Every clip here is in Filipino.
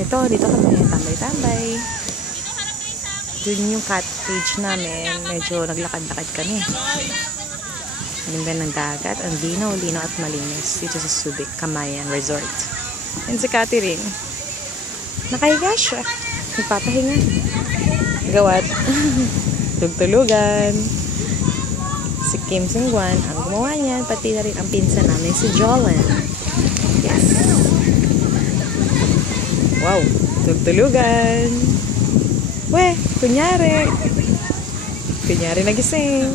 Ito, dito kami tambay-tambay. Dun yung cottage namin. Medyo naglakad-lakad kami. Ganda ng dagat. Ang linaw at malinis. Dito sa Subic, Camayan Resort. And si Catherine, nakahiga siya. Nagpapahinga. Gawat. Tugtulugan. Si Kim Sungwan, ang gumawa niyan. Pati na rin ang pinsan namin, si Jolyn. Yes. Wow. Tugtulugan. Weh, kunyari. Kunyari nagising.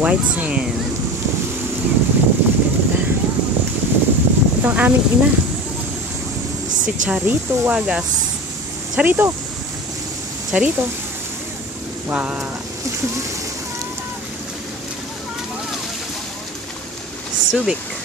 White sand. Ganda. Ito ang aming ina. Si Charito Wagas. Charito! Charito. Wow. Subic.